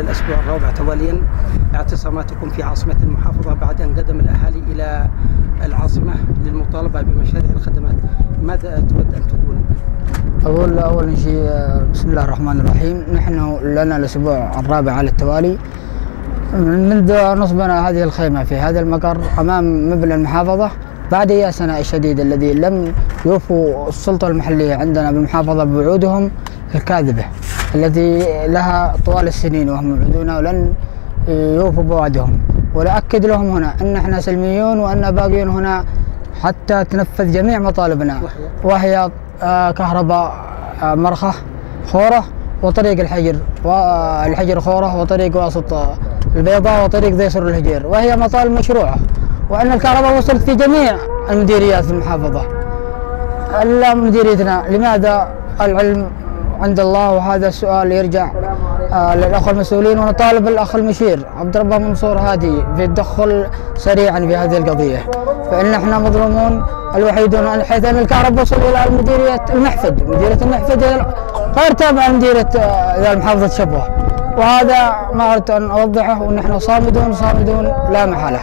الأسبوع الرابع تواليا اعتصاماتكم في عاصمة المحافظة بعد أن قدم الأهالي إلى العاصمة للمطالبة بمشاريع الخدمات. ماذا تود أن تقول؟ أول شيء بسم الله الرحمن الرحيم. نحن لنا الأسبوع الرابع على التوالي منذ نصبنا هذه الخيمة في هذا المقر أمام مبنى المحافظة بعد يأسنا الشديد الذي لم يوفوا السلطة المحلية عندنا بالمحافظة بوعودهم الكاذبة التي لها طوال السنين وهم يوعدون ولن يوفوا بوعدهم. ونأكد لهم هنا أن احنا سلميون وأن باقيون هنا حتى تنفذ جميع مطالبنا، وهي كهرباء مرخة خورة وطريق الحجر خورة وطريق واسط البيضاء وطريق ذيسر الهجير، وهي مطالب مشروعة، وأن الكهرباء وصلت في جميع المديريات في المحافظة إلا مديريتنا. لماذا؟ العلم عند الله، وهذا السؤال يرجع للأخ المسؤولين، ونطالب الأخ المشير عبد ربه منصور هادي في التدخل سريعا في هذه القضية، فإن احنا مظلومون الوحيدون، حيث أن الكهرباء وصل إلى مديرية المحفد غير تابعة لمديرية محافظة شبوة، وهذا ما أردت أن أوضحه، ونحن صامدون لا محالة.